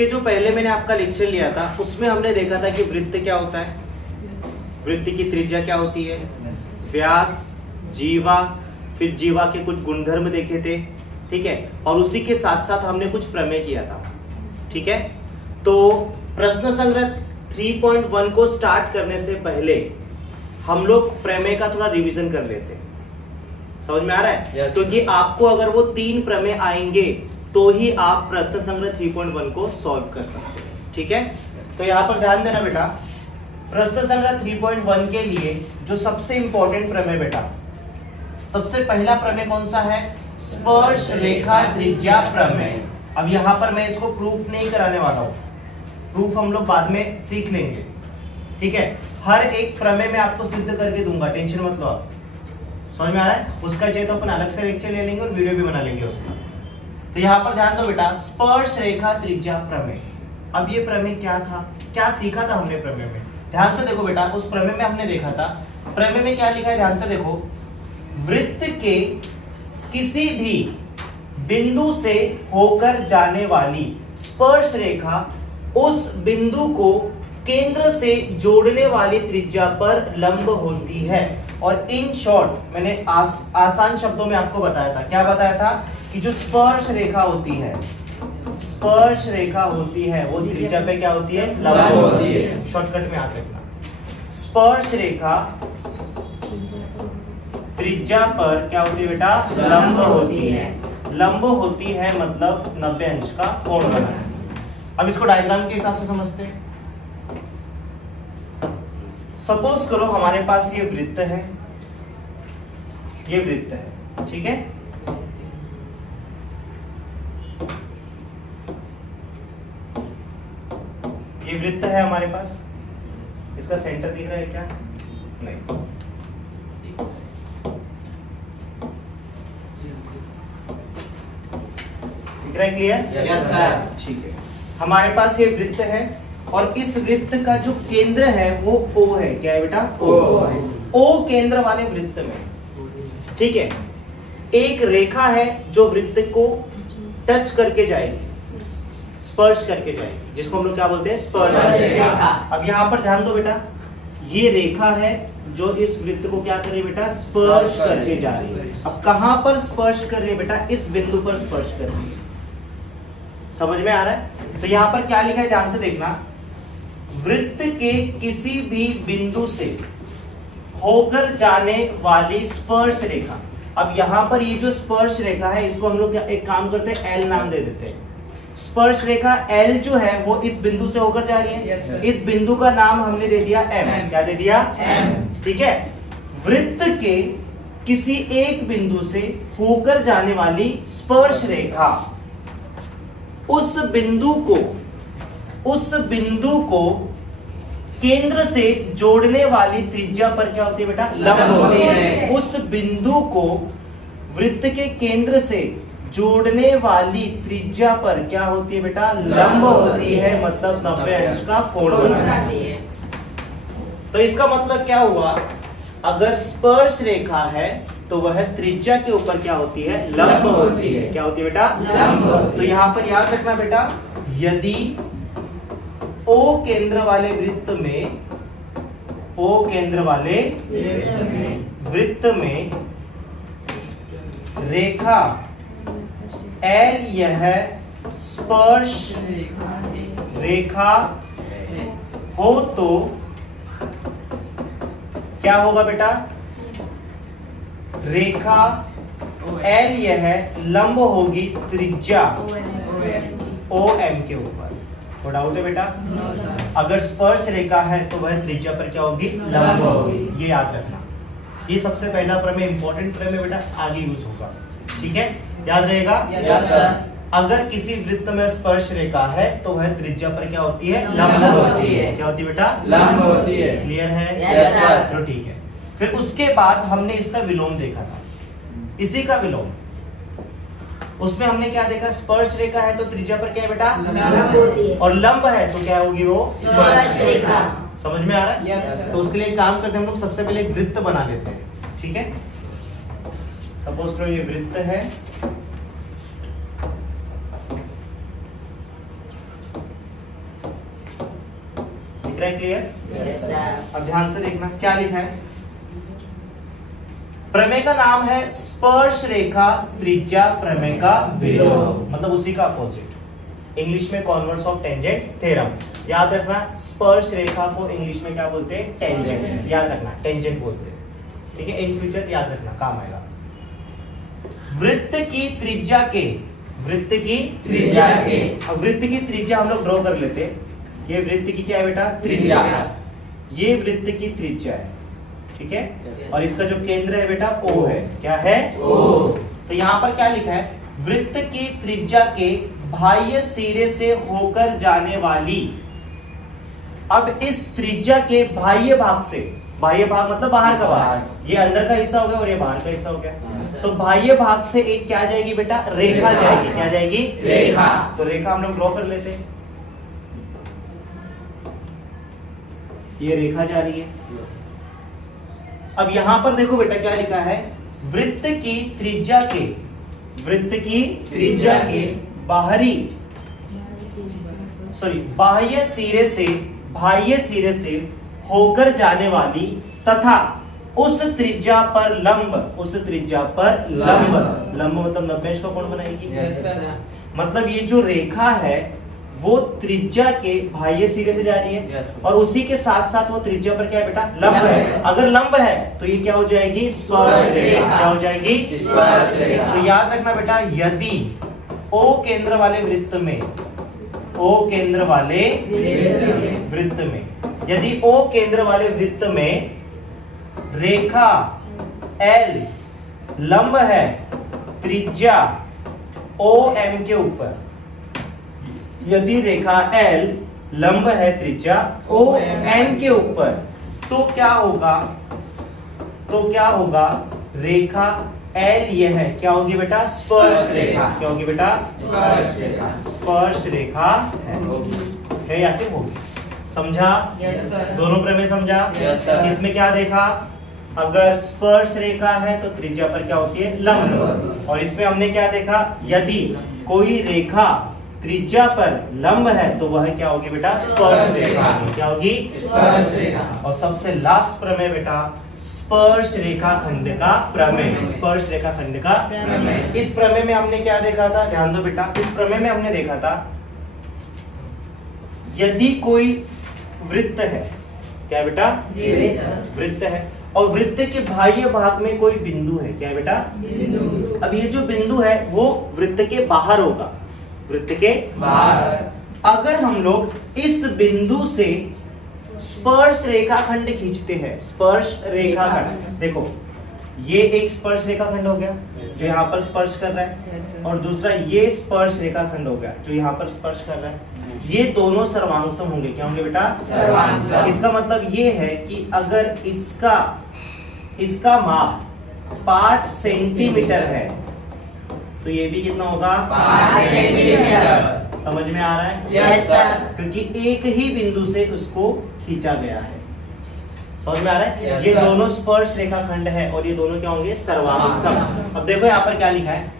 इसके जो पहले मैंने आपका लेक्चर लिया था उसमें हमने देखा था कि वृत्त क्या होता है, वृत्त की त्रिज्या क्या होती है, व्यास, जीवा, फिर जीवा के कुछ गुणधर्म देखे थे, ठीक है, और उसी के साथ साथ हमने कुछ प्रमेय किया था, ठीक है। तो प्रश्न संग्रह 3.1 को स्टार्ट करने से पहले हम लोग प्रमेय का थोड़ा रिवीजन कर लेते हैं, समझ में आ रहा है? yes. क्योंकि आपको अगर वो 3 प्रमेय आएंगे तो ही आप प्रश्न संग्रह 3.1 को सॉल्व कर सकते हैं, ठीक है। तो यहाँ पर ध्यान देना बेटा, प्रश्न संग्रह 3.1 के लिए जो सबसे इंपॉर्टेंट प्रमेय बेटा, सबसे पहला प्रमेय कौन सा है, स्पर्श रेखा त्रिज्या प्रमेय। अब यहाँ पर मैं इसको प्रूफ नहीं कराने वाला हूँ, प्रूफ हम लोग बाद में सीख लेंगे, ठीक है। हर एक प्रमेय में आपको सिद्ध करके दूंगा, टेंशन मत लो आप, समझ में आ रहा है? उसका चाहिए तो अपन अलग से लेक्चर ले लेंगे और वीडियो भी बना लेंगे उसका। तो यहाँ पर ध्यान दो बेटा, स्पर्श रेखा त्रिज्या प्रमेय। अब ये प्रमेय क्या था, क्या सीखा था हमने प्रमेय में, ध्यान से देखो बेटा। उस प्रमेय में हमने देखा था, प्रमेय में क्या लिखा है, ध्यान से देखो, वृत्त के किसी भी बिंदु से होकर जाने वाली स्पर्श रेखा उस बिंदु को केंद्र से जोड़ने वाली त्रिज्या पर लंब होती है। और इन शॉर्ट मैंने आसान शब्दों में आपको बताया था, क्या बताया था, कि जो स्पर्श रेखा होती है, स्पर्श रेखा होती है वो त्रिज्या पे क्या होती है, लंब होती है। शॉर्टकट में याद रखना, स्पर्श रेखा त्रिज्या पर क्या होती है बेटा, लंब होती है। लंब होती है मतलब 90 अंश का कोण बना है। अब इसको डायग्राम के हिसाब से समझते हैं। सपोज करो हमारे पास ये वृत्त है, ये वृत्त है, ठीक है। ये वृत्त है हमारे पास, इसका सेंटर दिख रहा है क्या, नहीं, दिख रहा है, क्लियर? Yes sir. ठीक है, हमारे पास ये वृत्त है और इस वृत्त का जो केंद्र है वो O है, क्या है बेटा, O केंद्र वाले वृत्त में, ठीक है, एक रेखा है जो वृत्त को टच करके जाएगी, स्पर्श करके जाएगी, जिसको हम लोग क्या बोलते हैं, स्पर्श रेखा। अब यहाँ पर ध्यान दो बेटा, ये रेखा है जो इस वृत्त को क्या कर रही है बेटा, स्पर्श करके जा रही है। अब कहां पर स्पर्श कर रही है बेटा, इस बिंदु पर स्पर्श कर रही है, समझ में आ रहा है? तो यहाँ पर क्या लिखा है, ध्यान से देखना, वृत्त के किसी भी बिंदु से होकर जाने वाली स्पर्श रेखा। अब यहाँ पर ये जो स्पर्श रेखा है इसको हम लोग एक काम करते हैं, एल नाम दे देते हैं। स्पर्श रेखा एल जो है वो इस बिंदु से होकर जा रही है, yes, इस बिंदु का नाम हमने दे दिया एम, क्या दे दिया, एम, ठीक है। वृत्त के किसी एक बिंदु से होकर जाने वाली स्पर्श रेखा उस बिंदु को केंद्र से जोड़ने वाली त्रिज्या पर क्या होती है बेटा, लंब होती है। उस बिंदु को वृत्त के केंद्र से जोड़ने वाली त्रिज्या पर क्या होती है बेटा, लंब होती है, मतलब 90 अंश का कोण बनाती है। तो इसका मतलब क्या हुआ, अगर स्पर्श रेखा है तो वह त्रिज्या के ऊपर क्या होती है, लंब होती है। क्या होती है बेटा, लंब। तो यहाँ पर याद रखना बेटा, यदि O केंद्र वाले वृत्त में, O केंद्र वाले वृत्त में रेखा L यह स्पर्श रेखा हो तो क्या होगा बेटा, रेखा L यह लंब होगी त्रिज्या OM के ऊपर। तो डाउट है बेटा, अगर स्पर्श रेखा है तो वह त्रिज्या पर क्या होगी, लंब होगी, ये याद रखना। ये सबसे पहला प्रमेय, इंपॉर्टेंट प्रमेय बेटा, आगे यूज होगा, ठीक है, याद रहेगा। Yes sir. अगर किसी वृत्त में स्पर्श रेखा है तो वह त्रिज्या पर क्या होती है, लंब होती है। क्या होती है बेटा, लंब होती है। क्लियर है? Yes sir. चलो ठीक है। फिर उसके बाद हमने इसका विलोम देखा था, इसी का विलोम, उसमें हमने क्या देखा, स्पर्श रेखा है तो त्रिज्या पर क्या है बेटा, लंब होती है, और लंब है तो क्या होगी वो, स्पर्श रेखा। समझ में आ रहा है? yes, तो उसके लिए काम करते हैं हम लोग, सबसे पहले एक वृत्त बना लेते हैं, ठीक है। सपोज करो ये वृत्त है, रहा है क्लियर? Yes sir. अब ध्यान से देखना क्या लिखा है। प्रमेय का नाम है स्पर्श रेखा त्रिज्या प्रमेय का विलोम, मतलब उसी का अपोजिट। इंग्लिश में कॉन्वर्स ऑफ टेंजेंट थ्योरम। याद रखना स्पर्श रेखा को इंग्लिश में क्या बोलते हैं? टेंजेंट। याद रखना टेंजेंट बोलते हैं, ठीक है? इन फ्यूचर याद रखना, काम आएगा। वृत्त की त्रिज्या के, वृत्त की त्रिज्या के, अब वृत्त की त्रिज्या हम लोग ड्रॉ कर लेते हैं। ये वृत्त की क्या है बेटा? त्रिज्या। ये वृत्त की त्रिज्या है, ठीक है? और इसका जो केंद्र है बेटा O है। क्या है? ओ। तो यहाँ पर क्या लिखा है? वृत्त की त्रिज्या के बाह्य सिरे से होकर जाने वाली, अब इस त्रिज्या के बाह्य भाग से, बाह्य भाग मतलब बाहर का भाग, ये अंदर का हिस्सा हो गया और ये बाहर का हिस्सा हो गया, तो बाह्य भाग से एक क्या जाएगी बेटा? रेखा जाएगी। क्या जाएगी? रेखा। तो रेखा हम लोग ड्रॉ कर लेते हैं। ये रेखा जा रही है। अब यहां पर देखो बेटा क्या लिखा है? वृत्त की त्रिज्या के, वृत्त की त्रिज्या के बाहरी, सॉरी बाह्य सिरे से, बाह्य सिरे से होकर जाने वाली तथा उस त्रिज्या पर लंब, उस त्रिज्या पर लंब, लंब मतलब 90 का कोण बनाएगी। Yes sir. मतलब ये जो रेखा है वो त्रिज्या के बाह्य सिरे से जा रही है और उसी के साथ साथ वो त्रिज्या पर क्या है बेटा? लंब है। अगर लंब है तो ये क्या हो जाएगी? स्पर्श रेखा। क्या हो जाएगी? स्पर्श रेखा। तो याद रखना बेटा, यदि O केंद्र वाले वृत्त में, O केंद्र वाले वृत्त में, यदि O केंद्र वाले वृत्त में रेखा L लंब है त्रिज्या OM के ऊपर, यदि रेखा L लंब है त्रिज्या OM के ऊपर, तो क्या होगा? तो क्या होगा? रेखा L यह है, क्या होगी बेटा? स्पर्श रेखा। क्या होगी बेटा? स्पर्श रेखा। स्पर्श रेखा है या फिर होगी? समझा? Yes sir. दोनों प्रमेय समझा? Yes sir. इसमें क्या देखा? अगर स्पर्श रेखा है तो त्रिज्या पर क्या होती है? लंब। और इसमें हमने क्या देखा? यदि कोई रेखा त्रिज्या पर लंब है तो वह क्या होगी बेटा? स्पर्श रेखा। क्या होगी? स्पर्श रेखा। और सबसे लास्ट प्रमेय बेटा स्पर्श रेखा खंड का प्रमेय। स्पर्श रेखा खंड का प्रमेय। इस प्रमेय में हमने क्या देखा था? ध्यान दो बेटा, इस प्रमेय में हमने देखा था यदि कोई वृत्त है, क्या बेटा? वृत्त है और वृत्त के बाह्य भाग में कोई बिंदु है, क्या है बेटा? बिंदु। अब ये जो बिंदु है वो वृत्त के बाहर होगा, वृत्त के बाहर। अगर हम लोग इस बिंदु से स्पर्श रेखाखंड खींचते हैं, स्पर्श रेखाखंड, देखो ये एक स्पर्श रेखाखंड हो गया जो यहाँ पर स्पर्श कर रहा है और दूसरा ये स्पर्श रेखाखंड हो गया जो यहाँ पर स्पर्श कर रहा है। ये दोनों सर्वांगसम होंगे। क्या होंगे बेटा? सर्वांगसम। इसका मतलब ये है कि अगर इसका माप 5 सेंटीमीटर है तो ये भी कितना होगा? 5 सेंटीमीटर। समझ में आ रहा है? Yes sir. क्योंकि एक ही बिंदु से उसको खींचा गया है। समझ में आ रहा है? Yes, ये sir. दोनों स्पर्श रेखाखंड है और ये दोनों क्या होंगे? सर्वांगसम। अब देखो यहाँ पर क्या लिखा है?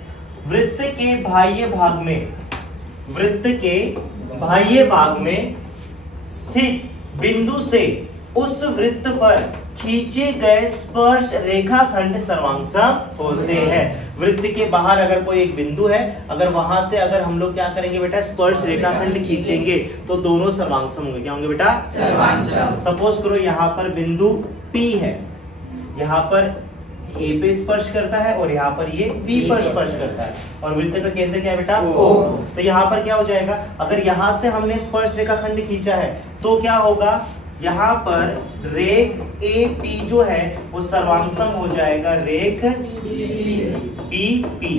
वृत्त के बाह्य भाग में, वृत्त के बाह्य भाग में स्थित बिंदु से उस वृत्त पर खींचे गए स्पर्श रेखाखंड सर्वांगसम होते हैं। वृत्त के बाहर अगर कोई एक बिंदु है, अगर वहां से अगर हम लोग क्या करेंगे बेटा? स्पर्श रेखाखंड खींचेंगे तो दोनों सर्वांगसम होंगे। क्या होंगे बेटा? सर्वांगसम। सपोज करो यहाँ पर बिंदु P है, यहाँ पर A पे स्पर्श करता है और यहाँ पर ये B पर स्पर्श करता है और वृत्त का केंद्र क्या है बेटा? O। तो यहाँ पर क्या हो जाएगा? अगर यहाँ से हमने स्पर्श रेखाखंड खींचा है तो क्या होगा? यहाँ पर रेख AP जो है वो सर्वांगसम हो जाएगा रेख BP।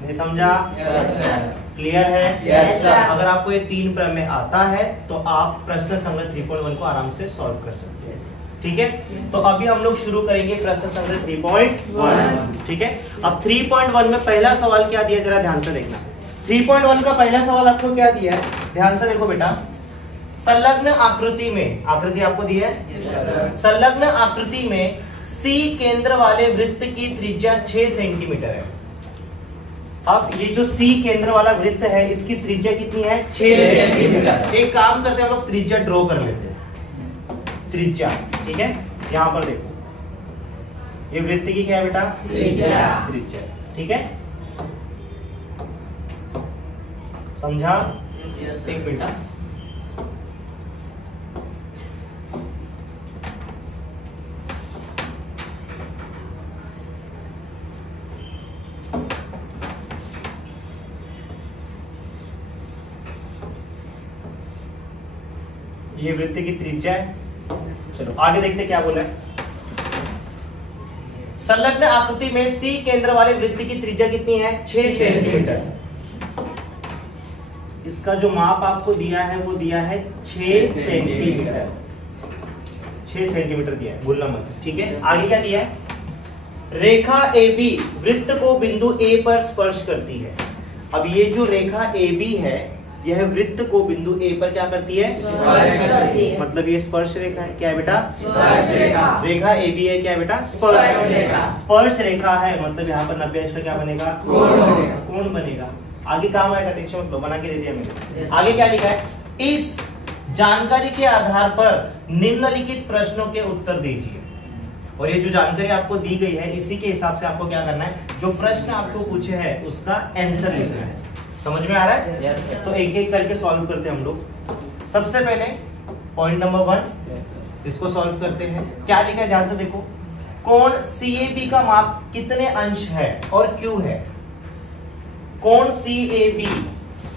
नहीं समझा? Yes sir. क्लियर है? Yes sir. अगर आपको ये 3 प्रमेय आता है तो आप प्रश्न संग्रह 3.1 को आराम से सॉल्व कर सकते हैं। ठीक है? तो अभी हम लोग शुरू करेंगे प्रश्न संग्रह 3.1। ठीक है? अब 3.1 में पहला सवाल क्या दिया, जरा ध्यान से देखना। 3.1 का पहला सवाल आपको क्या दिया है? ध्यान से देखो बेटा। संलग्न आकृति में, आकृति आपको दी है, संलग्न आकृति में C केंद्र वाले वृत्त की त्रिज्या 6 सेंटीमीटर है। अब ये जो C केंद्र वाला वृत्त है इसकी त्रिज्या कितनी है? 6 सेंटीमीटर। एक काम करते हैं, हम लोग त्रिज्या ड्रॉ कर लेते हैं। त्रिज्या। ठीक है, यहां पर देखो ये वृत्त की क्या है बेटा? त्रिज्या। त्रिज्या। ठीक है, समझा? एक बेटा ये वृत्त की त्रिज्या है। चलो आगे देखते क्या बोला है। संलग्न आकृति में सी केंद्र वाले वृत्त की त्रिज्या कितनी है? 6 सेंटीमीटर। इसका जो माप आपको दिया है वो दिया है 6 सेंटीमीटर। 6 सेंटीमीटर दिया है, भूलना मत। ठीक है, आगे क्या दिया है? रेखा AB वृत्त को बिंदु A पर स्पर्श करती है। अब ये जो रेखा AB है यह वृत्त को बिंदु A पर क्या करती है? स्पर्श करती है। मतलब ये स्पर्श रेखा है। क्या है बेटा? स्पर्श रेखा। रेखा AB है, क्या है बेटा? स्पर्श रेखा। स्पर्श रेखा है, मतलब यहाँ पर 90 अंश का क्या बनेगा? कोण बनेगा। कोण बनेगा। आगे काम आएगा, टेंशन मत लो, बना के दे दिया मैंने। Yes. आगे क्या लिखा है? इस जानकारी के आधार पर निम्नलिखित प्रश्नों के उत्तर दीजिए। और ये जो जानकारी आपको दी गई है इसी के हिसाब से आपको क्या करना है? जो प्रश्न आपको पूछे हैं उसका आंसर लिखना है। समझ में आ रहा है? Yes, sir. तो एक एक करके सॉल्व करते हैं हम लोग। सबसे पहले पॉइंट नंबर 1 इसको सॉल्व करते हैं। क्या लिखा है ध्यान से देखो। कोण CAB का माप कितने अंश है और क्यों है? कोण CAB,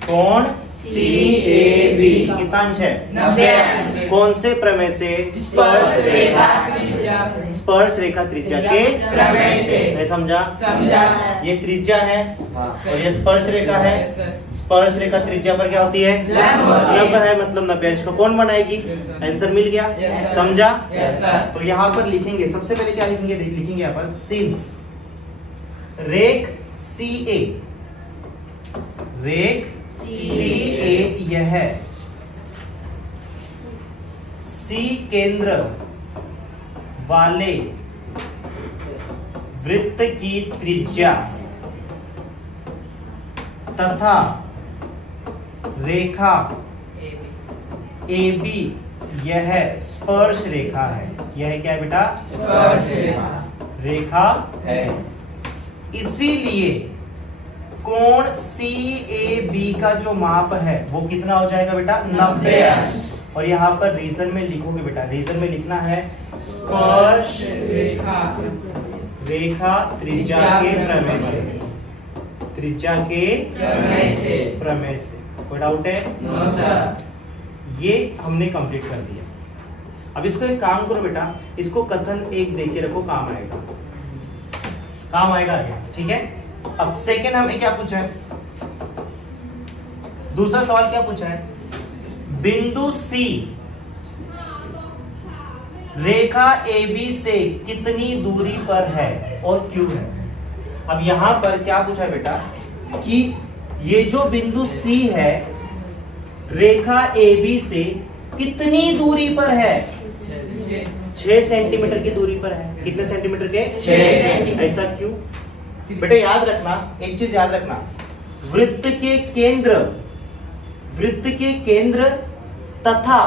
कोण CAB कितना अंश है? 90 अंश। कौन से प्रमेय से? स्पर्श रेखा त्रिज्या। स्पर्श रेखा त्रिज्या के प्रमेय से। नहीं समझा? समझा। ये त्रिज्या है और ये स्पर्श रेखा है। स्पर्श रेखा त्रिज्या पर क्या होती है? लंब होती है। लंब है, मतलब 90 अंश का कोण बनाएगी। आंसर मिल गया? Yes, sir. समझा? Yes, sir. तो यहाँ पर लिखेंगे, सबसे पहले क्या लिखेंगे? लिखेंगे यहाँ पर सिंस रेख CA, रेख CA यह C केंद्र वाले वृत्त की त्रिज्या तथा रेखा AB यह स्पर्श रेखा है। यह क्या है बेटा? स्पर्श रेखा है। इसीलिए कोण CAB का जो माप है वो कितना हो जाएगा बेटा? 90 अंश। और यहाँ पर रीजन में लिखोगे बेटा, रीजन में लिखना है स्पर्श रेखा त्रिज्या के प्रमेय से। त्रिज्या के प्रमेय से। कोई डाउट है? No sir. ये हमने कंप्लीट कर दिया। अब इसको एक काम करो बेटा, इसको कथन एक देख के रखो, काम आएगा, काम आएगा आगे। ठीक है, अब सेकेंड हमें क्या पूछा है? दूसरा सवाल क्या पूछा है? बिंदु C रेखा AB से कितनी दूरी पर है और क्यों है? अब यहां पर क्या पूछा है बेटा कि ये जो बिंदु C है रेखा AB से कितनी दूरी पर है? 6 सेंटीमीटर की दूरी पर है। कितने सेंटीमीटर के? 6 सेंटीमीटर। ऐसा क्यों? बेटा याद रखना, एक चीज याद रखना, वृत्त के केंद्र तथा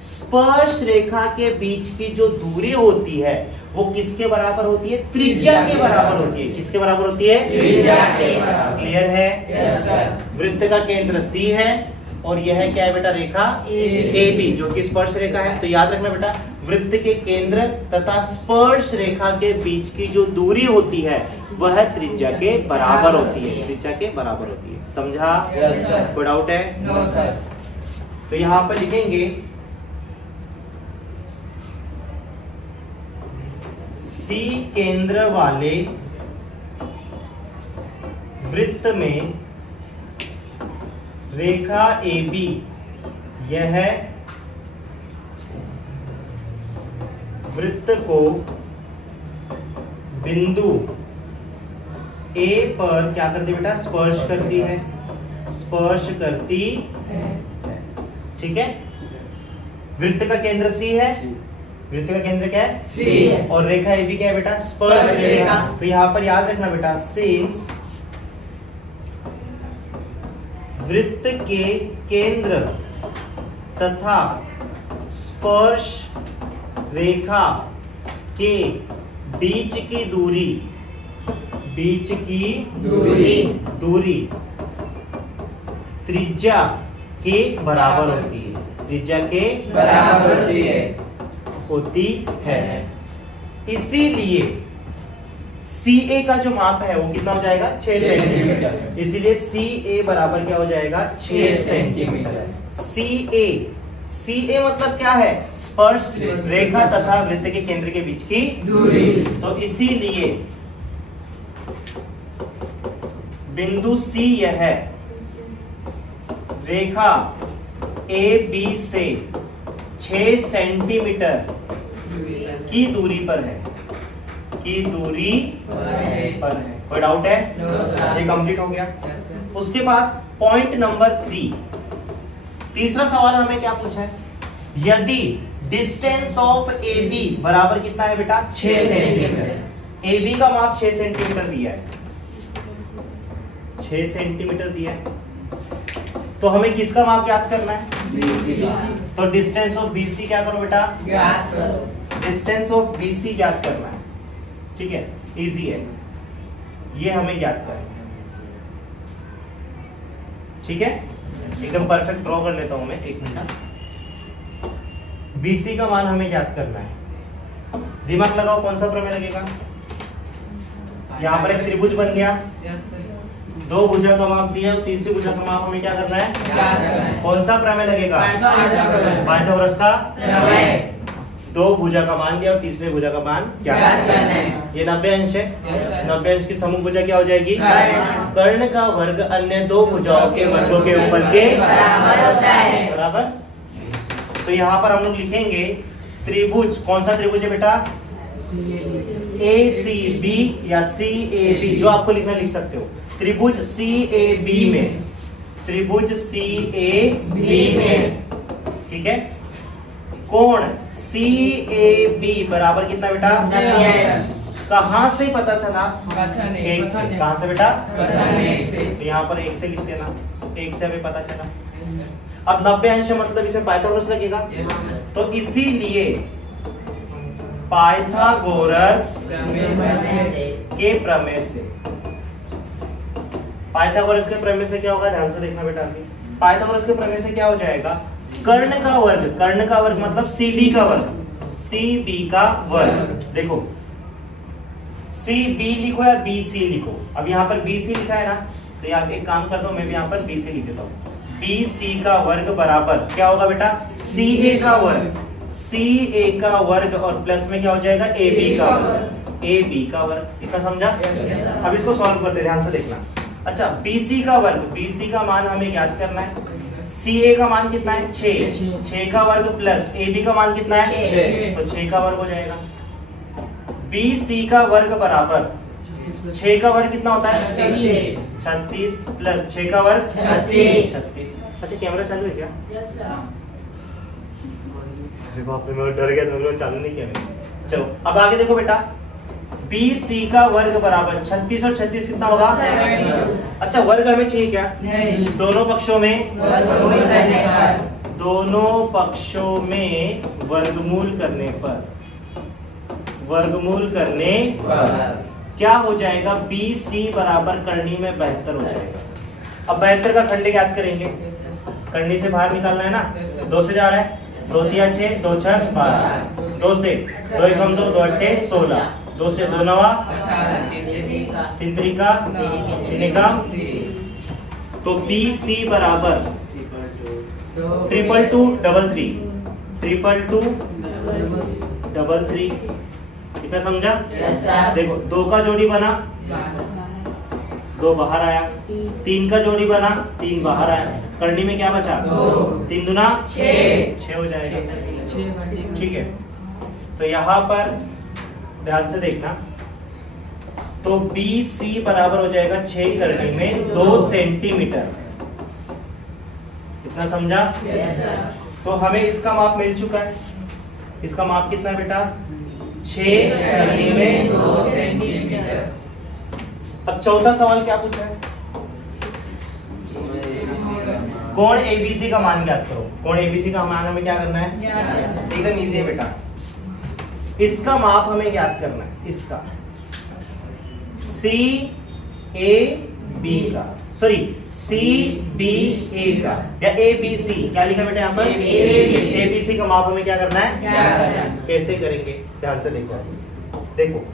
स्पर्श रेखा के बीच की जो दूरी होती है वो किसके बराबर होती है? त्रिज्या के बराबर होती है। किसके बराबर होती है? त्रिज्या के बराबर। क्लियर है? Yes sir. वृत्त का केंद्र C है और यह क्या है बेटा? रेखा AB जो कि स्पर्श रेखा है। तो याद रखना बेटा, वृत्त के केंद्र तथा स्पर्श रेखा के बीच की जो दूरी होती है वह त्रिज्या के बराबर होती है। त्रिज्या के बराबर होती है। समझा? Yes sir. कोई डाउट है? No sir. तो यहां पर लिखेंगे C केंद्र वाले वृत्त में रेखा AB यह वृत्त को बिंदु A पर क्या करती है बेटा? स्पर्श करती है। स्पर्श करती है। ठीक है, वृत्त का केंद्र C है। वृत्त का केंद्र क्या है? C है। और रेखा AB क्या है बेटा? स्पर्श स्पर्श रेखा। रेखा। तो यहां पर याद रखना बेटा, सिंस वृत्त के केंद्र तथा स्पर्श रेखा के बीच की दूरी दूरी त्रिज्या के बराबर होती है, त्रिज्या के बराबर होती है। इसीलिए CA का जो माप है वो कितना हो जाएगा 6 सेंटीमीटर। इसीलिए CA बराबर क्या हो जाएगा 6 सेंटीमीटर। CA मतलब क्या है? स्पर्श रेखा तथा वृत्त के केंद्र के बीच की दूरी। तो इसीलिए बिंदु C यह है, रेखा AB से 6 सेंटीमीटर की दूरी पर है, की दूरी पर है। कोई डाउट है? ये कंप्लीट हो गया। उसके बाद पॉइंट नंबर 3, तीसरा सवाल हमें क्या पूछा है? यदि डिस्टेंस ऑफ AB बराबर कितना है बेटा 6 सेंटीमीटर। AB का माप 6 सेंटीमीटर दिया है, 6 सेंटीमीटर दिया है, तो हमें किसका माप याद करना है? तो डिस्टेंस ऑफ BC क्या करो बेटा? डिस्टेंस ऑफ BC याद करना है। ठीक है, इजी है, ये हमें याद करना है। ठीक है, एकदम परफेक्ट ड्रॉ कर लेता हूं मैं, 1 मिनट। BC का मान हमें याद करना है। दिमाग लगाओ, कौन सा प्रमेय लगेगा? यहाँ पर एक त्रिभुज बन गया, 2 भुजा का माप दिया, तीसरी भुजा का माप हमें क्या करना है? कौन सा प्रमेय लगेगा? पाइथागोरस का प्रमेय। 2 भुजा का मान दिया और तीसरे भुजा का मान क्या करना है? ये 90 अंश है। 90 अंश की समूह भुजा क्या हो जाएगी? कर्ण का वर्ग अन्य 2 भुजाओं के वर्गों के ऊपर के बराबर होता है। बराबर। तो यहाँ पर हम लोग लिखेंगे त्रिभुज, कौन सा त्रिभुज है बेटा? ACB या CAB, जो आपको लिखना लिख सकते हो। त्रिभुज CAB में, त्रिभुज CAB में, ठीक है, कोण CAB बराबर कितना बेटा? कहां से पता चला? 1 से। कहां से बेटा? तो यहाँ पर 1 से लिख देना, 1 से हमें पता चला। अब 90 अंश मतलब इसमें पाइथागोरस लगेगा, तो इसीलिए पाइथागोरस के प्रमेय से, पाइथागोरस के प्रमेय से क्या होगा? ध्यान से देखना बेटा। अभी पाइथागोरस के प्रमेय से क्या हो जाएगा? कर्ण का वर्ग, कर्ण का वर्ग मतलब CB का वर्ग, CB का वर्ग। देखो CB लिखो या BC लिखो, अब यहाँ पर BC लिखा है ना, तो आप एक काम कर दो, मैं भी यहाँ पर BC लिख देता हूँ। BC का वर्ग बराबर क्या होगा बेटा? CA का वर्ग, CA का वर्ग और प्लस में क्या हो जाएगा? AB का वर्ग, AB का वर्ग। इतना समझा? अब इसको सॉल्व करते, ध्यान से देखना। अच्छा, BC का वर्ग, BC का मान हमें याद करना है। CA का मान कितना है? 6 का वर्ग प्लस AB का मान कितना है? तो 6 का वर्ग हो जाएगा। BC का वर्ग बराबर 6 का वर्ग कितना होता है? 36 प्लस 6 का वर्ग 36। अच्छा, कैमरा चालू है क्या? अरे बाप रे, मैं डर गया, तो चालू नहीं किया मैंने। चलो अब आगे देखो बेटा, BC का वर्ग बराबर 36 और 36 कितना होगा? अच्छा, वर्ग हमें चाहिए क्या? नहीं। दोनों पक्षों में वर्गमूल करने पर क्या हो जाएगा? BC बराबर करनी में 72 हो जाएगा। अब 72 का खंड याद करेंगे, करनी से बाहर निकालना है ना, 2 से जा रहा है, 2 तिया 6, 2 छह 12, 2 से 2 एकम 2, 2 अट्ठे 16, 2 से 2 नवा 3 त्रिका 3 एकम। तो BC बराबर 222 कितना समझा? देखो 2 का जोड़ी बना, 2 बाहर आया, 3 का जोड़ी बना, 3 बाहर आया, करनी में क्या बचा? 3 दूना 6 हो जाएगा। ठीक है, तो यहाँ पर ध्यान से देखना, तो BC बराबर हो जाएगा 6 करनी में 2 सेंटीमीटर। इतना समझा? तो हमें इसका माप मिल चुका है। इसका माप कितना है बेटा? 6 करनी में 2 सेंटीमीटर। अब चौथा सवाल क्या पूछा है? कोण ABC का मान ज्ञात करो। कोण ABC का मान हमें क्या करना है? एकदम इजी है बेटा। इसका माप हमें ज्ञात करना है, इसका सी ए बी का, सॉरी सी बी ए का या ए बी सी, क्या लिखा बेटा यहाँ पर ए बी सी का माप हमें क्या करना है, कैसे करेंगे ध्यान से देखो। देखो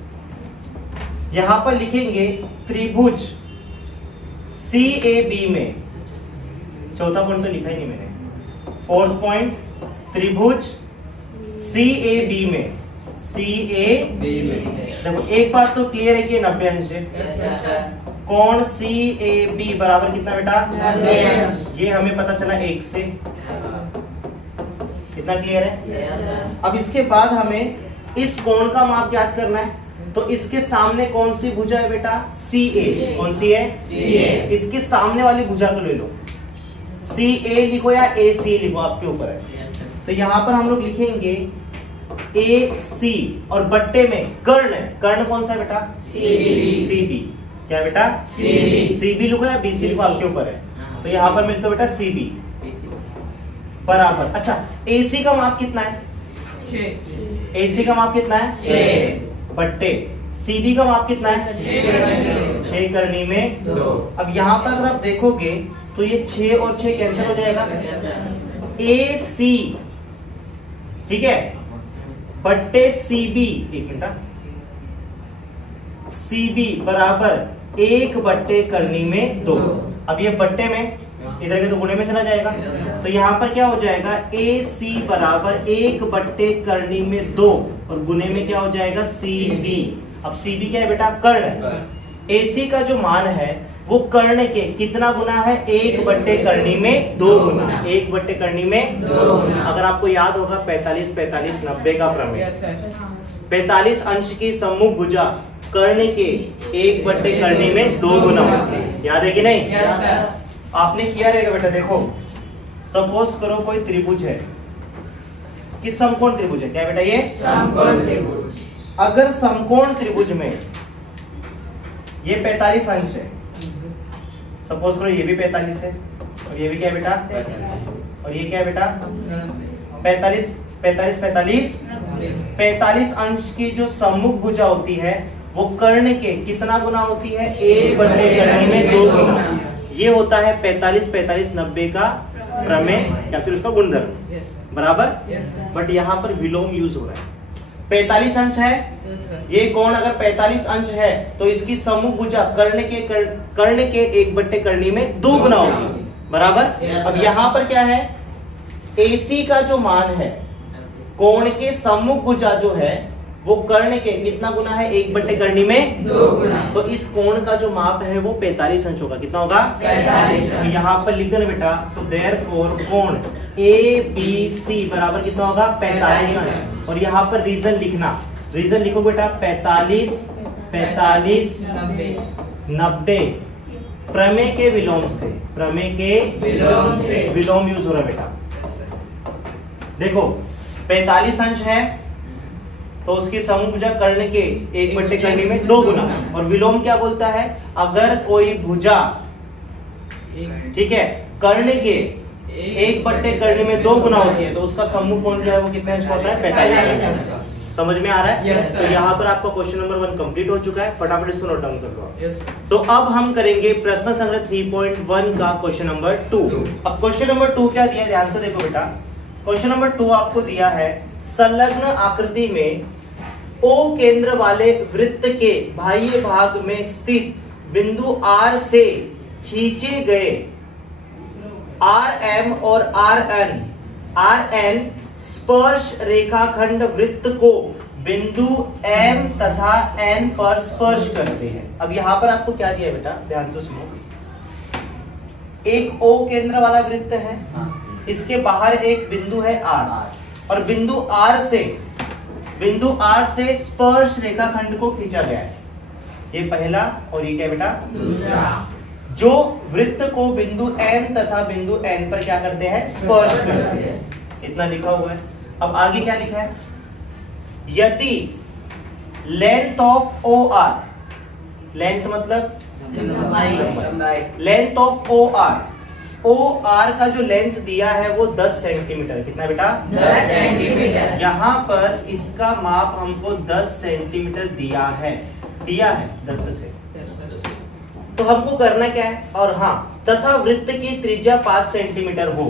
यहां पर लिखेंगे त्रिभुज सी ए बी में, चौथा पॉइंट तो लिखा ही नहीं मैंने, फोर्थ पॉइंट त्रिभुज सी ए बी में, सी ए बी में देखो एक बात तो क्लियर है कि 90 अंश है। कोण सी ए बी बराबर कितना बेटा 90 अंश। ये हमें पता चला 1 से, कितना क्लियर है। अब इसके बाद हमें इस कोण का माप ज्ञात करना है, तो इसके सामने कौन सी भुजा है बेटा सी ए, कौन सी है सी ए। इसके सामने वाली भुजा को ले लो, सी ए लिखो या ए सी लिखो, आपके ऊपर है। तो यहाँ पर हम लोग लिखेंगे ए सी और बट्टे में कर्ण, कर्ण कौन सा है बेटा सी बी, क्या बेटा सी बी लिखो या बी सी लिखो, आपके ऊपर है। तो यहाँ पर मिलता है बेटा सी बी बराबर, अच्छा ए सी का माप कितना है 6, ए सी का माप कितना है 6 बट्टे सी बी का माप कितना है 6 करनी में 2। अब यहाँ पर अगर आप देखोगे तो ये 6 और 6 कैंसिल हो जाएगा, ए सी ठीक है बट्टे सी बी, एक मिनट, सी बी बराबर 1 बट्टे करनी में 2। अब ये बट्टे में इधर के तो गुणे में चला जाएगा, तो यहाँ पर क्या हो जाएगा ए सी बराबर 1 बट्टे करनी में 2 और गुणे में क्या हो जाएगा सी बी। अब सी बी क्या है बेटा कर्ण, ए सी का जो मान है वो कर्ण के कितना गुना है 1 बट्टे करनी में 2 गुना, 1 बट्टे करनी में 2 गुना। अगर आपको याद होगा 45 45 90 का प्रमेय, 45 अंश की सम्मुख भुजा कर्ण के 1 बट्टे करनी में 2 गुना होती है, याद है कि नहीं। आपने किया रहेगा बेटा, देखो सपोज करो कोई त्रिभुज है कि समकोण त्रिभुज है, क्या बेटा ये समकोण त्रिभुज। अगर समकोण त्रिभुज में ये 45 अंश है, सपोज करो ये भी 45 है और ये भी क्या है बेटा, और ये क्या है बेटा 45 45 45 45 अंश की जो सम्मुख भुजा होती है वो कर्ण के कितना गुना होती है 1 बट्टे करनी में 2 गुना। ये होता है 45 45 90 का प्रमेय या फिर उसका गुणधर्म बराबर। बट यहाँ पर विलोम यूज हो रहा है, 45 अंश है ये कोण, अगर 45 अंश है तो इसकी सम्मुख भुजा कर्ण के 1 बट्टे करनी में 2 गुना होगी बराबर। अब यहाँ पर क्या है AC का जो मान है कोण के सम्मुख भुजा जो है वो कर्ण के कितना गुना है 1 बट्टे करनी में 2 गुना, तो इस कोण का जो माप है वो 45 अंश होगा, कितना होगा 45। तो यहाँ पर लिख देना बेटा, सो देयरफॉर कोण ABC बराबर कितना होगा 45 अंश। और यहाँ पर रीजन लिखना, रीजन लिखो बेटा 45 45 90 प्रमेय के विलोम से, प्रमेय के विलोम यूज हो रहा है बेटा। देखो 45 अंश है तो उसकी समूह भुजा कर्ण के 1 बट्टे करनी में 2 गुना, और विलोम क्या बोलता है अगर कोई भुजा ठीक है कर्ण के 1 बट्टे करनी में 2 गुना होती है तो उसका समूह कोण जो है वो कितना अंश होता है 45 अंश। समझ में आ रहा है? yes, तो यहाँ पर आपका क्वेश्चन नंबर 1 कंप्लीट हो चुका है, फटाफट इसको नोट डाउन कर लो। yes. तो अब हम करेंगे प्रश्न संग्रह 3.1 का क्वेश्चन नंबर 2। अब क्वेश्चन नंबर 2 क्या दिया है ध्यान से देखो बेटा, क्वेश्चन नंबर 2 आपको दिया है संलग्न आकृति में O केंद्र वाले वृत्त के बाह्य भाग में स्थित बिंदु R से खींचे गए RM और RN स्पर्श रेखाखंड वृत्त को बिंदु M तथा N पर स्पर्श करते हैं। अब यहां पर आपको क्या दिया है बेटा ध्यान से सुनो, एक O केंद्र वाला वृत्त है, इसके बाहर एक बिंदु है R और बिंदु R से स्पर्श रेखाखंड को खींचा गया है, ये पहला। और ये क्या बेटा दूसरा, जो वृत्त को बिंदु M तथा बिंदु N पर क्या करते हैं स्पर्श करते हैं, इतना लिखा हुआ है। अब आगे क्या लिखा है, यदि लेंथ ऑफ OR, लेंथ मतलब length of OR O R का जो लेंथ दिया है वो 10 सेंटीमीटर, कितना बेटा? 10 सेंटीमीटर। यहाँ पर इसका माप हमको 10 सेंटीमीटर दिया है दत्त से। तो हमको करना क्या है? और हाँ, तथा वृत्त की त्रिज्या 5 सेंटीमीटर हो।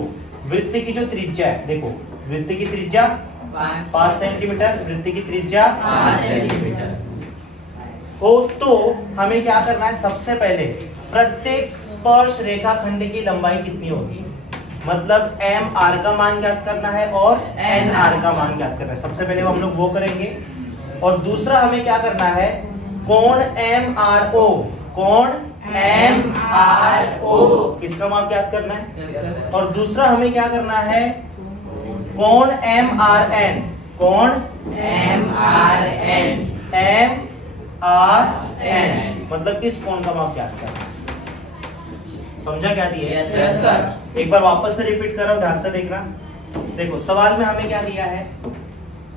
वृत्त की जो त्रिज्या है, देखो वृत्त की त्रिज्या 5 सेंटीमीटर, वृत्त की त्रिज्या 5 सेंटीमीटर हो, तो हमें क्या करना है? सबसे पहले प्रत्येक स्पर्श रेखाखंड की लंबाई कितनी होगी, मतलब एम आर का मान ज्ञात करना है और एन आर का मान ज्ञात करना है। सबसे पहले हम लोग वो करेंगे। और दूसरा हमें क्या करना है? कोण एम आर ओ, कोण एम आर ओ, इसका माप ज्ञात करना है। और दूसरा हमें क्या करना है? कोण एम आर एन, कोण M R N, M R N, मतलब इस कोण का माप ज्ञात करना है। समझा क्या दिया है? Yes sir. एक बार वापस से रिपीट कर रहा हूं, ध्यान से देखना। देखो सवाल में हमें क्या दिया है?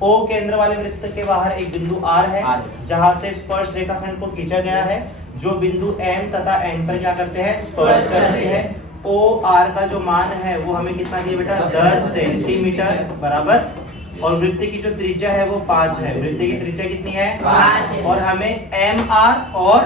O केंद्र वाले वृत्त के बाहर एक बिंदु R है, जहां से स्पर्श रेखाखंड को खींचा गया है, जो बिंदु M तथा N पर क्या करते हैं? स्पर्श करते हैं। O R का जो मान है वो हमें कितना दिया बेटा? 10 सेंटीमीटर, बराबर। और वृत्त की जो त्रिज्या है वो 5 है। वृत्त की त्रिज्या कितनी है? 5। और हमें MR और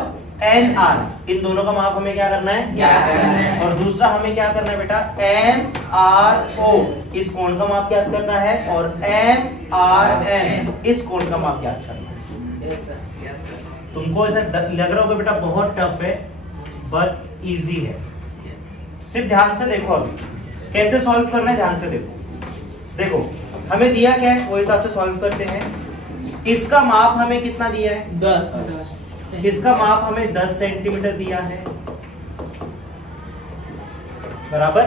NR, इन दोनों का माप हमें क्या करना है? क्या करना है? और दूसरा हमें क्या करना है बेटा? MRO, इस कोण का माप ज्ञात करना है। और MRN, इस कोण का माप ज्ञात करना है। Yes sir. तुमको ऐसा लग रहा होगा बेटा बहुत टफ है, बट इजी है। सिर्फ ध्यान से देखो अभी कैसे सॉल्व करना है, ध्यान से देखो। देखो हमें दिया क्या है, वो हिसाब से सॉल्व करते हैं। इसका माप हमें कितना दिया है? 10। इसका माप हमें 10 सेंटीमीटर दिया है, बराबर।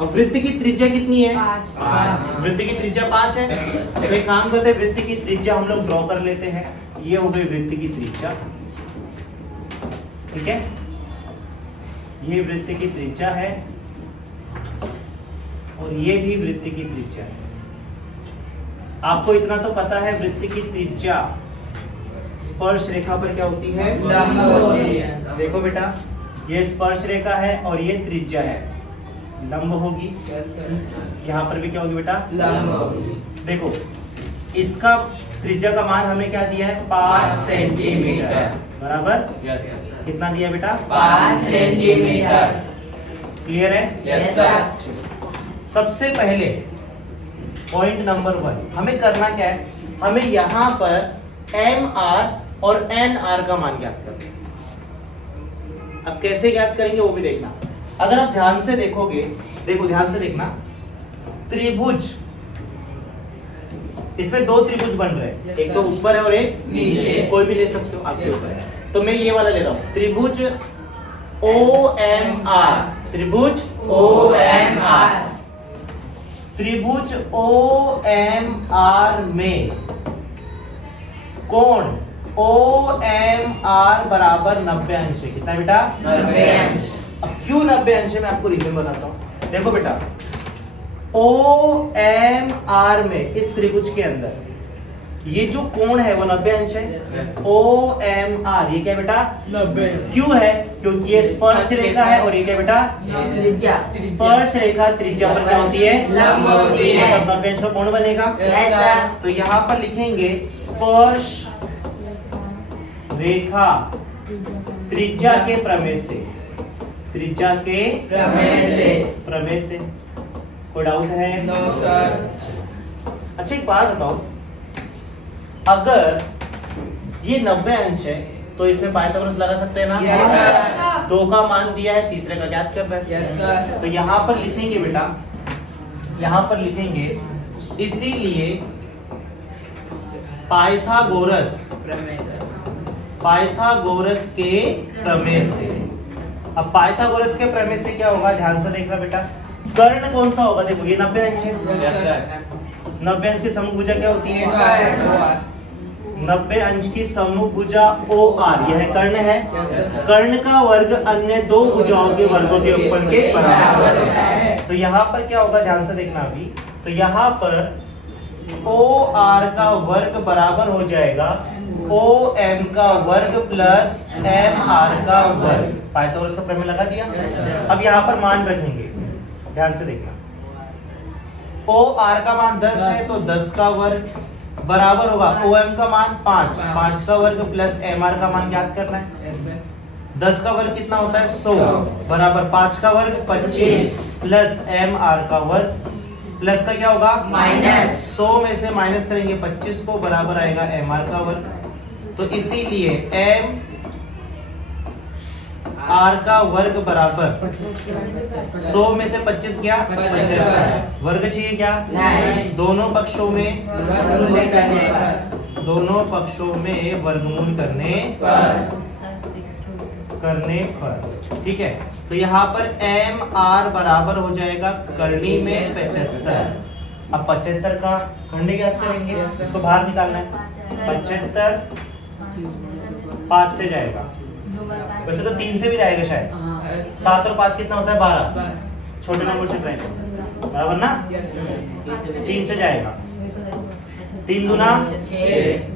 अब वृत्त की त्रिज्या कितनी है? 5। वृत्त की त्रिज्या 5 है। तो एक काम करते हैं, वृत्त की त्रिज्या हम लोग ड्रॉ कर लेते हैं। ये हो गई वृत्त की त्रिज्या, ठीक है। ये वृत्त की त्रिज्या है और ये भी वृत्त की त्रिज्या है। आपको इतना तो पता है, वृत्त की त्रिज्या स्पर्श रेखा पर क्या होती है? लंब होती है। देखो बेटा, ये स्पर्श रेखा है और ये त्रिज्या है, लंब होगी। यहाँ पर भी क्या होगी बेटा? लंब होगी। देखो इसका त्रिज्या का मान हमें क्या दिया है? 5 सेंटीमीटर, बराबर। कितना दिया बेटा? 5 सेंटीमीटर। क्लियर है? Yes sir. सबसे पहले पॉइंट नंबर 1 हमें करना क्या है? हमें यहाँ पर MR और NR का मान ज्ञात करना है। अब कैसे ज्ञात करेंगे वो भी देखना। अगर आप ध्यान से देखोगे, देखो ध्यान से देखना, त्रिभुज, इसमें 2 त्रिभुज बन रहे हैं, एक तो ऊपर है और एक नीचे। कोई भी ले सकते हो, आपके ऊपर है। तो मैं ये वाला ले रहा हूं, त्रिभुज OMR, त्रिभुज OMR। त्रिभुज OMR में कोण OMR बराबर 90 अंश है। कितना बेटा? 90 अंश। अब क्यों 90 अंश है मैं आपको रीजन बताता हूं। देखो बेटा, OMR में इस त्रिभुज के अंदर ये जो कोण है वो 90 अंश है। OMR ये क्या बेटा? 90। क्यों है? क्योंकि ये स्पर्श रेखा है और ये क्या बेटा? त्रिज्या। स्पर्श रेखा त्रिज्या पर क्या होती है? लंब होती है। मतलब 90 अंश का कोण बनेगा। Yes sir. तो यहाँ पर लिखेंगे स्पर्श रेखा त्रिज्या के प्रमेय से, त्रिज्या के प्रमेय से। कोई डाउट है? No sir. अच्छा एक बात बताओ, अगर ये 90 अंश है तो इसमें पाइथागोरस लगा सकते हैं ना? Yes sir. 2 का मान दिया है, तीसरे का ज्ञात करना है। Yes sir. तो यहाँ पर लिखेंगे बेटा, यहाँ पर लिखेंगे इसीलिए पाइथागोरस, पाइथागोरस के प्रमेय से। अब पाइथागोरस के प्रमेय से क्या होगा, ध्यान से देखना बेटा। कर्ण कौन सा होगा? देखो ये 90 अंश है। Yes sir. 90 अंश की समभुजा क्या होती है? 90 अंश की समभुजा OR, यह कर्ण है। कर्ण का वर्ग अन्य 2 भुजाओं के वर्गों के ऊपर के बराबर होता है। तो यहाँ पर क्या होगा, ध्यान से देखना अभी। तो यहाँ पर OR का वर्ग बराबर हो जाएगा ओ एम का वर्ग प्लस एम आर का वर्ग। पाइथागोरस का प्रमेय लगा दिया। अब यहाँ पर मान रखेंगे, ध्यान से देखना। ओ आर का मान 10 है तो 10 का वर्ग बराबर होगा ओ एम का मान 5, 5 का वर्ग प्लस एम आर का मान ज्ञात करना है। 10 का वर्ग कितना होता है 100 बराबर 5 का वर्ग 25 प्लस एम आर का वर्ग, प्लस का क्या होगा माइनस, 100 में से माइनस करेंगे 25 को, बराबर आएगा एम आर का वर्ग। तो इसीलिए एम आर का वर्ग बराबर 100 में से 25 क्या 75, वर्ग चाहिए क्या दोनों पक्षों में वर्गमूल करने पर ठीक है। तो यहाँ पर एम आर बराबर हो जाएगा करनी में 75। अब 75 का खंड ज्ञात करेंगे, इसको बाहर निकालना है। 75 5 से जाएगा, वैसे तो 3 से भी जाएगा शायद। 7 और 5 कितना होता है 12, छोटे नंबर से ट्राई करो बराबर ना। 3 से जाएगा, 3 दूना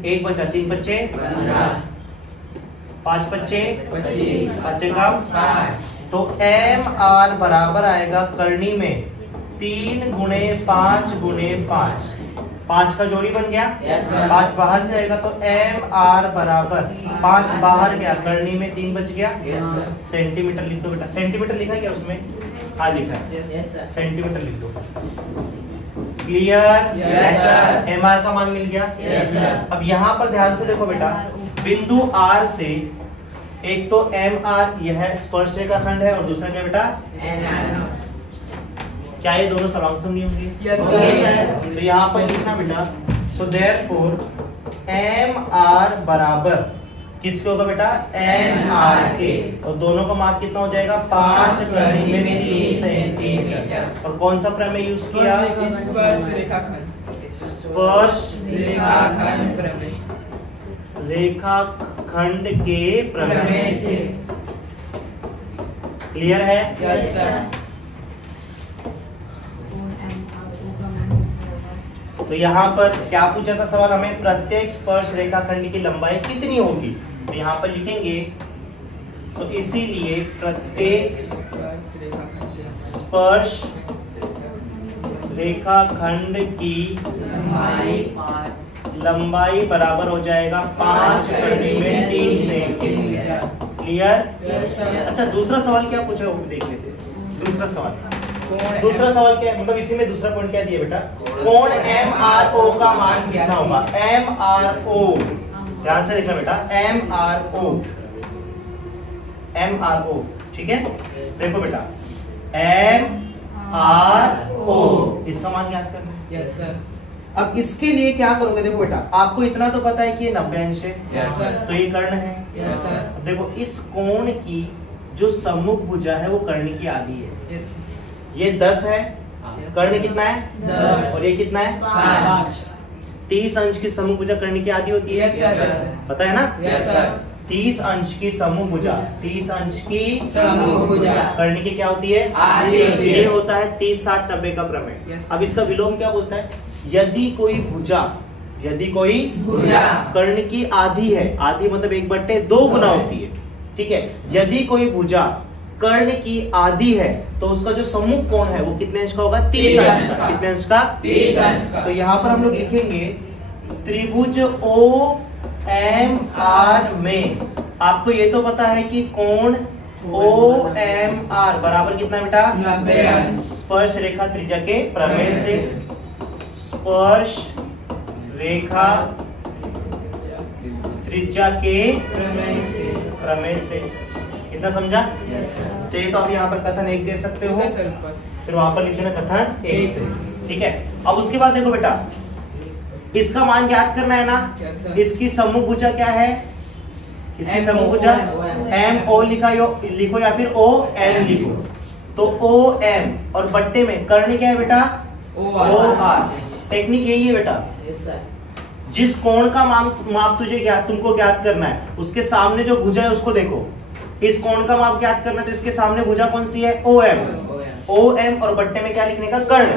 1 बचा, 3 बच्चे 5 बच्चे 5 का 5। तो एम आर बराबर आएगा करनी में 3 गुणे 5 गुणे 5, 5 का जोड़ी बन गया। 5 बाहर जाएगा तो एम आर बराबर 5 बाहर गया, करनी में 3 बच गया। सेंटीमीटर लिख दो बेटा। सेंटीमीटर लिखा है क्या उसमें? हाँ लिखा है, सेंटीमीटर लिख दो। क्लियर? एम आर का मान मिल गया। अब यहाँ पर ध्यान से देखो बेटा, बिंदु R से एक तो एम आर यह स्पर्श रेखा खंड है और दूसरा क्या बेटा क्या ये दोनों समांतर होंगे? तो यहाँ पर लिखना बेटा, सो देयरफॉर एम आर बराबर किसके होगा बेटा एम आर के, और दोनों का माप कितना हो जाएगा 5 करनी में 3 सेंटीमीटर। और कौन सा प्रमेय यूज किया? स्पर्श रेखाखंड के प्रमेय से। क्लियर है? Yes sir. तो यहाँ पर क्या पूछा था सवाल हमें? प्रत्येक स्पर्श रेखाखंड की लंबाई कितनी होगी? तो यहाँ पर लिखेंगे, तो इसीलिए प्रत्येक स्पर्श रेखाखंड की लंबाई बराबर हो जाएगा 5 करनी में 3 सेंटीमीटर। क्लियर? अच्छा दूसरा सवाल क्या पूछा वो भी देख लेते हैं। दूसरा सवाल क्या है, मतलब इसी में दूसरा पॉइंट क्या दिया बेटा? कोण एम आर ओ का मान कितना होगा? एम आर ओ, ध्यान से देखना बेटा, एम आर ओ ठीक है। देखो बेटा एम आर ओ, इसका मान ज्ञात करना है। Yes sir. अब इसके लिए क्या करोगे? देखो बेटा आपको इतना तो पता है कि ये 90 अंश है। Yes sir. तो ये कर्ण है। Yes sir. देखो इस कोण की जो सम्मुख भुजा है वो कर्ण की आधी है। यस। ये 10 है, कर्ण कितना है 10, और ये कितना है 5। 30 अंश की सम्मुख भुजा कर्ण की आधी होती है। Yes sir. पता है ना? Yes sir. 30 अंश की सम्मुख भुजा, 30 अंश की सम्मुख भुजा कर्ण की क्या होती है आधी होती है। ये होता है 30 60 90 का प्रमेय। Yes. अब इसका विलोम क्या बोलता है? यदि कोई भुजा कर्ण की आधी है, आधी मतलब 1/2 गुना होती है, ठीक है। यदि कोई भुजा कर्ण की आधी है तो उसका जो सम्मुख कोण है वो कितने अंश का होगा? 30 अंश का। कितने अंश का? 30 अंश का। तो यहाँ पर हम लोग लिखेंगे त्रिभुज ओ एम आर में आपको ये तो पता है कि कोण ओ एम आर बराबर कितना बेटा 90 अंश। स्पर्श रेखा त्रिज्या के प्रमेय से, स्पर्श रेखा त्रिज्या के प्रमेय से। कितना समझा? Yes sir. चाहिए तो आप यहाँ पर कथन 1 दे सकते हो, फिर वहां पर लिख देना कथन 1 से। ठीक है। अब उसके बाद देखो बेटा इसका मान ज्ञात करना है ना। इसकी सम्मुख भुजा क्या है? इसकी सम्मुख भुजा एम ओ लिखो या फिर ओ एम लिखो। तो ओ एम और बट्टे में कर्ण क्या है बेटा? O R. टेक्निक यही है बेटा, यस सर। जिस कोण का माप तुमको ज्ञात करना है उसके सामने जो भुजा है उसको देखो। इस कोण का माप ज्ञात करना है तो इसके सामने भुजा कौन सी है? O M. ओ एम और बट्टे में क्या लिखने का? कर्ण।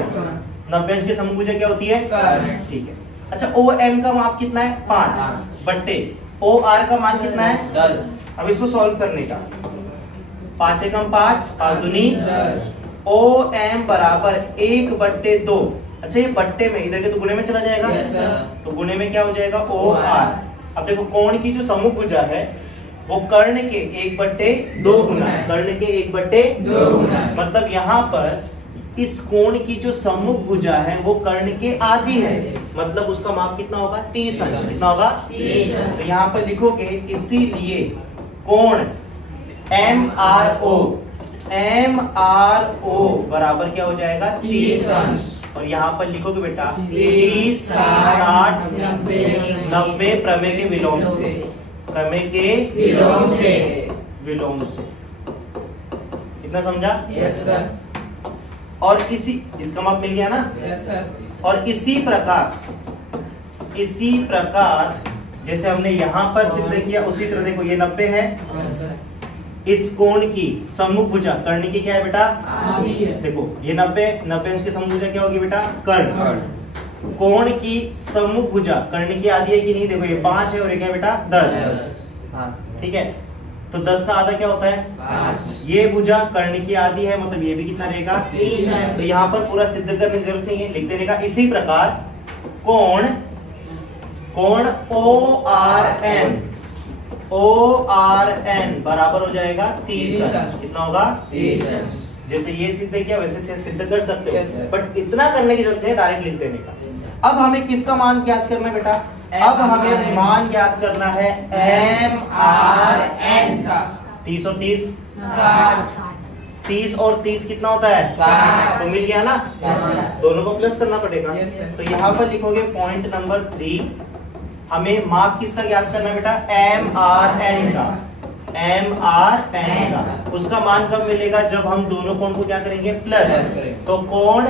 90 अंश की सम्मुख भुजा क्या होती है? कर्ण। ठीक है। अच्छा ओ एम का माप कितना है? 5, बट्टे ओ आर का मान कितना है 10। अब इसको सॉल्व करने का 5 एकम 5 5 दूनी 10। ओ एम बराबर 1/2। अच्छा ये बट्टे में इधर के तो गुणे में चला जाएगा Yes, sir। तो गुणे में क्या हो जाएगा ओ आर। अब देखो कोण की जो समूह भुजा है वो कर्ण के 1/2 गुना है, कर्ण के 1/2 गुना है। मतलब यहाँ पर इस कोण की जो सम्मुख भुजा है वो कर्ण के आधी है, मतलब उसका माप कितना होगा 30 अंश। कितना होगा 30 अंश। तो यहाँ पर लिखोगे इसीलिए कोण MRO बराबर क्या हो जाएगा 30 अंश। और यहाँ पर लिखोगे बेटा 30, 60, 90, 90 प्रमेय के विलोम से, प्रमेय के विलोम से। कितना समझा? Yes sir. और इसी इसका माप मिल गया ना। Yes sir. और इसी प्रकार जैसे हमने यहाँ पर सिद्ध किया उसी तरह देखो ये 90 है, यस सर। इस कोण की सम्मुख भुजा कर्ण की क्या है बेटा आधी है। देखो ये 90 अंश की सम्मुख भुजा क्या होगी बेटा कर्ण। कोण की सम्मुख भुजा कर्ण की आधी है कि नहीं, देखो ये 5 है और ये क्या है बेटा 10। ठीक है, तो 10 का आधा क्या होता है 5। ये भुजा कर्ण की आधी है, मतलब ये भी कितना रहेगा 30 अंश। तो यहाँ पर पूरा सिद्ध करने की जरूरत नहीं है, लिख देने का। इसी प्रकार कोण ORN बराबर हो जाएगा 30 अंश। कितना होगा 30 अंश। जैसे ये सिद्ध किया वैसे सिद्ध कर सकते Yes, sir। हो, बट इतना करने की जरूरत है डायरेक्ट लिख देने का। Yes, sir। अब हमें किसका मान ज्ञात करना है बेटा? अब हमें मान ज्ञात करना है MRN का। 30 और 30 60। 30 और 30 कितना होता है 60। तो मिल गया ना। Yes, sir। दोनों को प्लस करना पड़ेगा। Yes, sir। तो यहाँ पर लिखोगे पॉइंट नंबर 3, हमें माप किसका ज्ञात करना है बेटा MRN का। MRN का उसका मान कब मिलेगा? जब हम दोनों कोण को क्या करेंगे प्लस। Plus करेंगे। तो कोण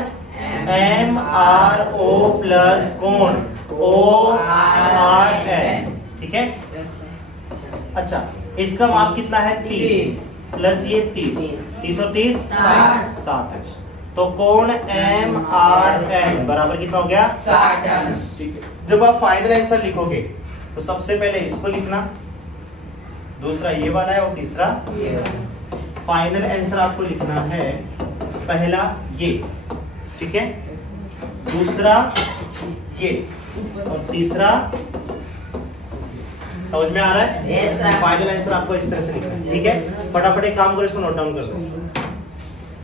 MRO प्लस कोण ORN। ठीक है, अच्छा इसका माप कितना है 30 प्लस ये 30 और 30 60 अंश। तो कोण MRN बराबर कितना हो गया 60 अंश। ठीक है, जब आप फाइनल आंसर लिखोगे तो सबसे पहले इसको लिखना, दूसरा ये वाला है और तीसरा फाइनल आंसर आपको लिखना है। पहला ये, ठीक है, दूसरा ये और तीसरा। समझ में आ रहा है? Yes, sir। फाइनल आंसर आपको इस तरह से लिखना है। ठीक है, फटाफट एक काम करो, इसको नोट डाउन कर लो।